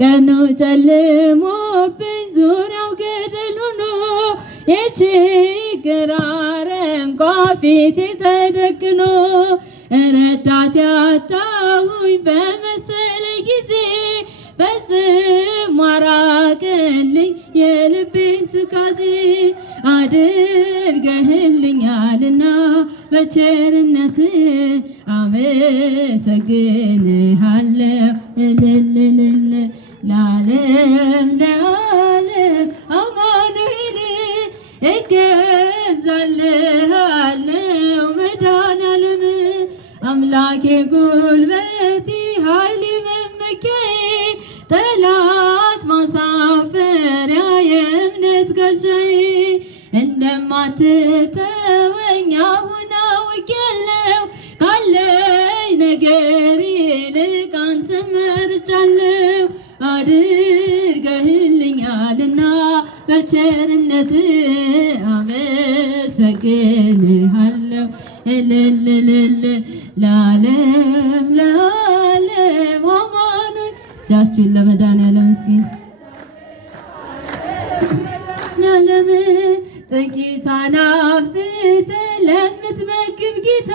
ቀኑ ጨልሞብኝ ዙሪያው ገደል ሆኖ የችግር አረንቋ ፊቴ ተደቅኖ ረዳት ያጣሁኝ በመሰለኝ ጊዜ ፈጽሞ አራቅልኝ የልቤን ትካዜ አድርገህልኛልና በቸርነት አመሰግንሃለሁ እልልልል ለዓለም ለዓለም አማኑኤል እገዛልሃለሁ መድኃኔዓለም አምላኬ ጉልበቴ ኃይሌ መመኪያዬ ጠላት ማሳፈሪያ የእምነት ጋሻዬ እንደማትተወኝ አሁን አውቄያለሁ ካለኝ ነገር ይልቅ አንተን መርጫለሁ አድርገህልኛልና በቸርነት አመሰግንሃለሁ እልልልል ለዓለም ለዓለም አማኑኤል እጃችሁን ለመድኃኔዓለም እስኪ ለዓለም ጥቂቷን አብዝተህ ለምትመግብ ጌታ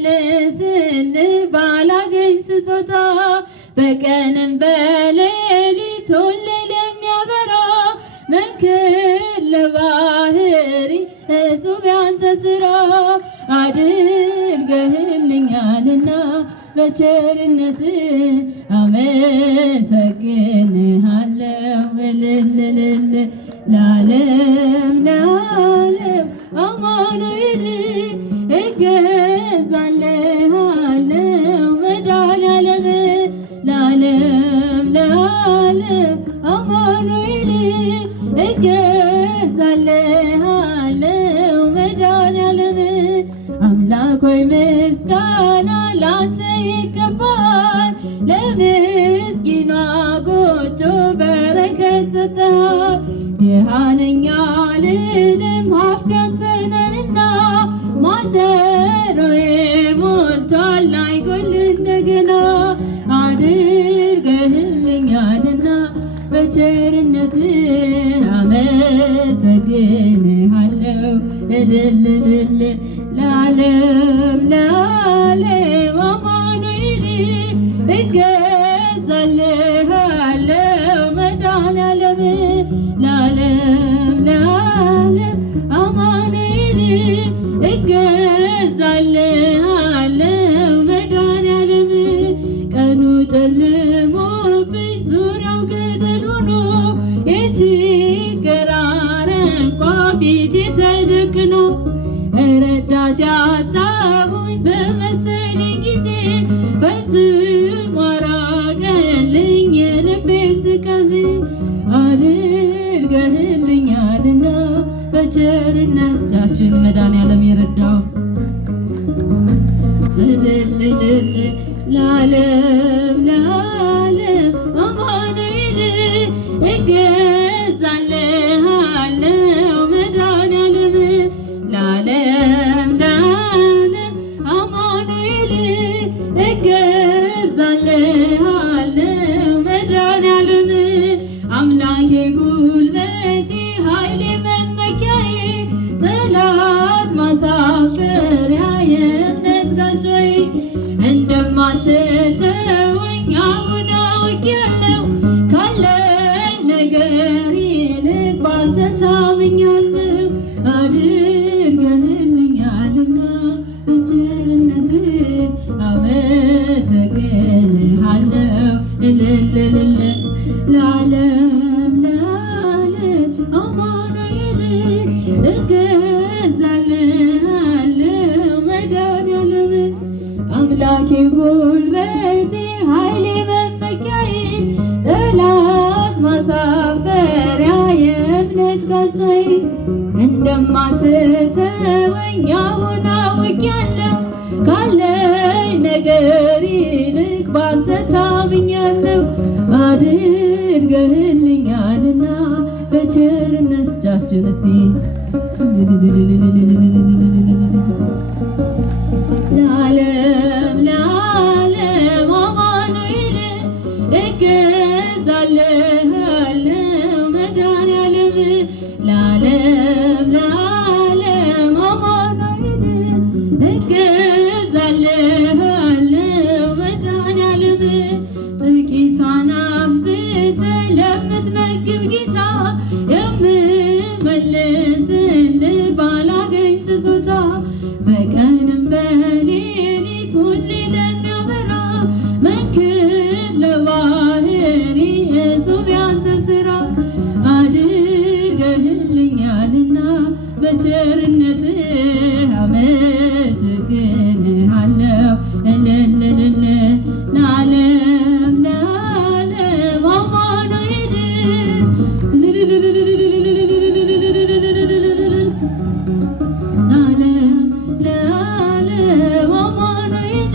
የምመልስልህ ባላገኝ ስጦታ በቀንም በሌሊት ሁሌ ለሚያበራ መንክር ለባህሪ እጹብ ያንተ ሥራ አድርገህልኛልና በቸርነት አመሰግንሃለሁ እልልልል ለዓለም ለዓለም አማኑኤል እገዛልሃለሁ መድኃኔዓለም ለዓለም ለዓለም አማኑኤል እገዛልሃለሁ መድኃኔዓለም አምላክ ሆይ ምስጋና ላንተ ይገባል ለምስኪኗ ጎጆ በረከት ሰጠሃት ድሃ ነኝ አልልም ሀብቴ አንተ ነህና ማሰሮዬ ሞልቷል አይጎል እንደገና አድርገህልኛልና በቸርነት አመሰግንሃለሁ እልልልል ለዓለም ለዓለም አማኑኤል እገዛልሃለሁ መድኃኔዓለም ለዓለም ለዓለም አማኑኤል እገዛልሃለሁ መድኃኔዓለም እልል ለዓለም ለዓለም አማኑኤል እገዛልሃለሁ መድኃኒዓለም ለዓለም ለዓለም አማኑኤል እገዛልሃለሁ መድኃኒዓለም አምላኬ ጉልበቴ ኃይሌ መመኪያዬ ጠላት ማሳፈሪያ የእምነት ጋሻዬ እንደማትተወኝ አሁን አውቄያለሁ ካለኝ ነገር ይልቅ ባንተ ታምኛለሁ አድርገህልኛልና በቸርነትህ አመሰግንሃለሁ እልል ለዓለም ለዓለም አማኑኤል እገዛልሃለሁ መድኃኒዓለም አምላኬ ጉልበቴ ኃይሌ መመኪያዬ ጠላት ማሳፈሪያ የእምነት ጋሻዬ እንደማትተወኝ አሁን አውቄያለሁ ካለኝ ነገር ይልቅ ባንተ ታምኛለሁ አድርገህልኛልና በቸርነት እጃችን እስቲ ለዓለም ለዓለም አማኑኤል እገዛልሃለሁ መድኃኒዓለም ለዓለም ለዓለም አማኑኤል እገዛልሃለሁ መድኃኒዓለም ጥቂቷን አብዝተህ ለምትመግብ ጌታ የምመልስልህ ባላገኝ ስጦታ በቀንም በሌሊት ሁሌ ለሚያበራ መንክር ለባህሪ እጹብ ያንተ ሥራ አድርገህልኛልና በቸርነትህ አመሰግንሃለሁ እልል ለዓለም ለዓለም አማኑኤል ለዓለም አማኑኤል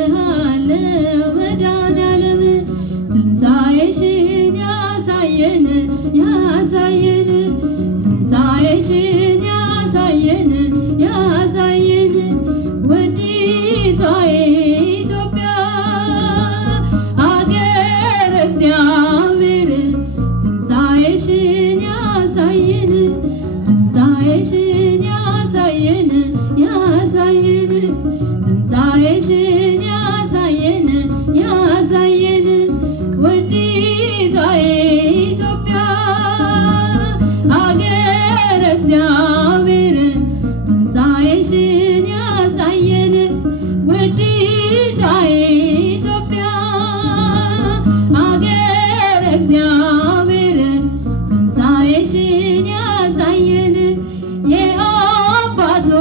እገዛልሃለሁ መድኃኒዓለም ትንሣኤሽን ያሳየን ያሳየን ትንሣኤሽን ያሳየን ያሳየን ውዲቷ ኢትዮጵያ አገረ እግዚአብሔር ትንሣኤሽን ያሳየን ትንሣኤሽን ያሳየን ያሳየን ትንሣኤሽን ያሳየን ያሳየን ውዲቷ ኢትዮጵያ አገረ እግዚአብሔር ትንሣኤሽን ያሳየን ውዲቷ ኢትዮጵያ አገረ እግዚአብሔር ትንሣኤሽን ያሳየን የአባቶች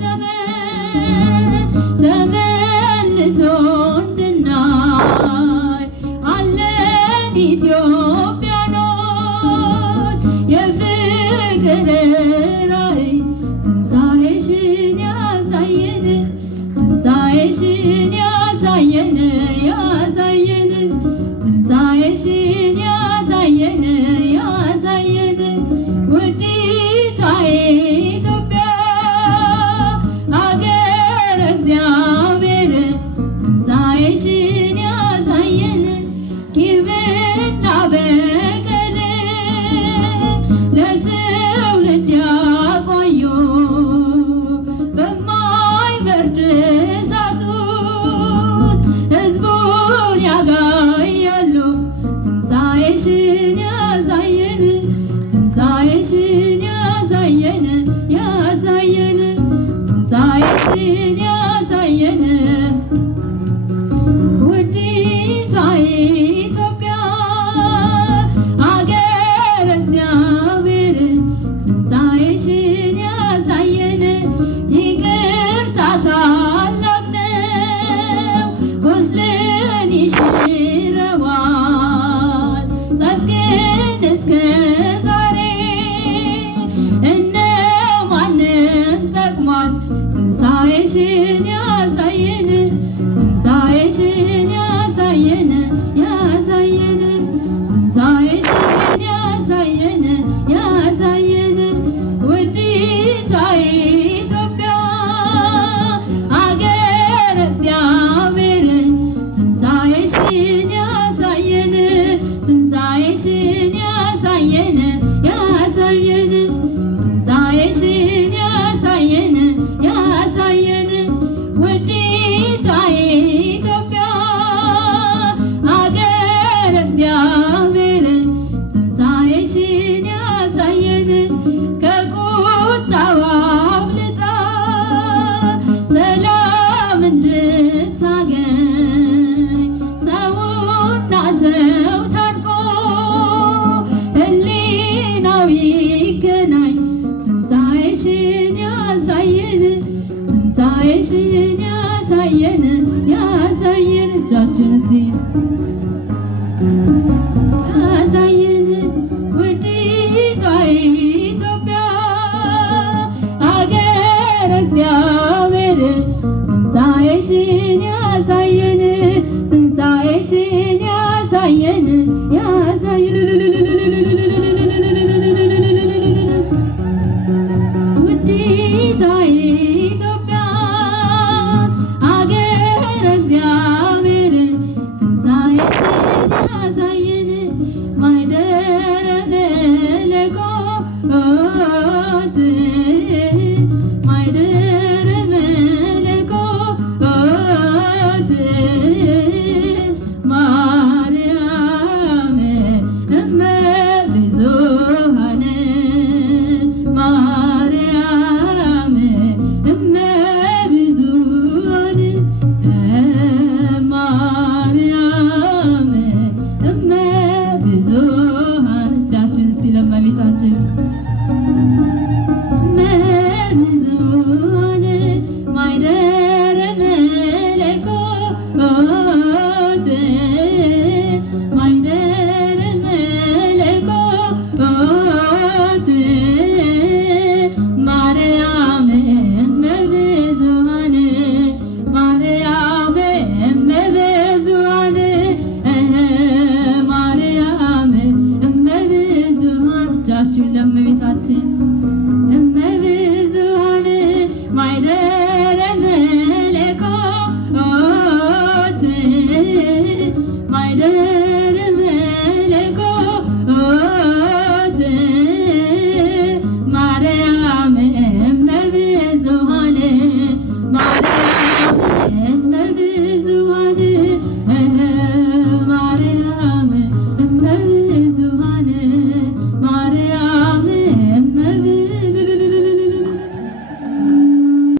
ዘመን ተመልሶ እንድናይ አለን ኢትዮጵያኖች የፍቅር ራዕይ ትንሣኤሽን ያሳየን ትንሣኤሽን ያሳየን ያሳየን ትንሣኤሽን ያሳየን ያሳየን ውዲቷ ኢትዮጵያ አገረ እግዚአብሔር ትንሣኤሽን ያሳየን ቂምና በቀል ለትውልድ ያቆዩ በማይበርድ እሳት ውስጥ ሕዝቡን ያጋያሉ ትንሣኤሽን ያሳየን ትንሣኤሽን ያሳየን ያሳየን ትንሣኤሽን ያሳየን ውዲቷ ኢትዮጵያ አገረ እግዚአብሔር ትንሣኤሽን ያሳየን ይቅርታ ታላቅ ነው ቁስልን ይሽረዋል ጸድቅን እስከ ዛሬ እነማንን ጠቅሟል ትንሣኤሽን ያሳየን ትንሣኤሽን ያሳየን ያሳየን ትንሣኤሽን ያሳየን ያሳየን ውዲቷ ኢትዮጵያ አገረ እግዚአብሔር ትንሣኤሽን ያሳየን ትንሣኤሽን ያሳየን ያሳየን ትንሣኤሽን ያሳየን ያሳየን ውዲቷ ኢትዮጵያ አገረ እግዚአብሔር ትንሣኤሽን ያሳየን ከቁጣው አምልጣ ሰላም እንድታገኝ ሰውና ሰው ታርቆ ሕሊናው ይገናኝ ትንሣኤሽን ያሳየን ትንሣኤሽን ያሳየን ያሳየን እጃችን ያሳየን ውዲቷ ኢትዮጵያ አገረ እግዚአብሔር ትንሣኤሽን ያሳየን ትንሣኤሽን ያሳየን ያሳየን ውዲቷ ኢትዮጵያ አገረ እግዚአብሔር ትንሣኤሽን ያሳየን ማኅደረ መለኮት ማኅደረ መለኮት ማርያም እመ ብዙኃን ማርያም እመ ብዙኃን ማርያም እመ ብዙኃን እጃችን እስቲ ለእመቤታችን እመ ብዙኃን ማኅደረ መለኮት ማኅደረ መለኮት ማርያም እመ ብዙኃን ማርያም እመ ብዙኃን ማርያም እመ ብዙኃን እጃችሁን ለእመቤታችን እመ ብዙኃን ማኅደረ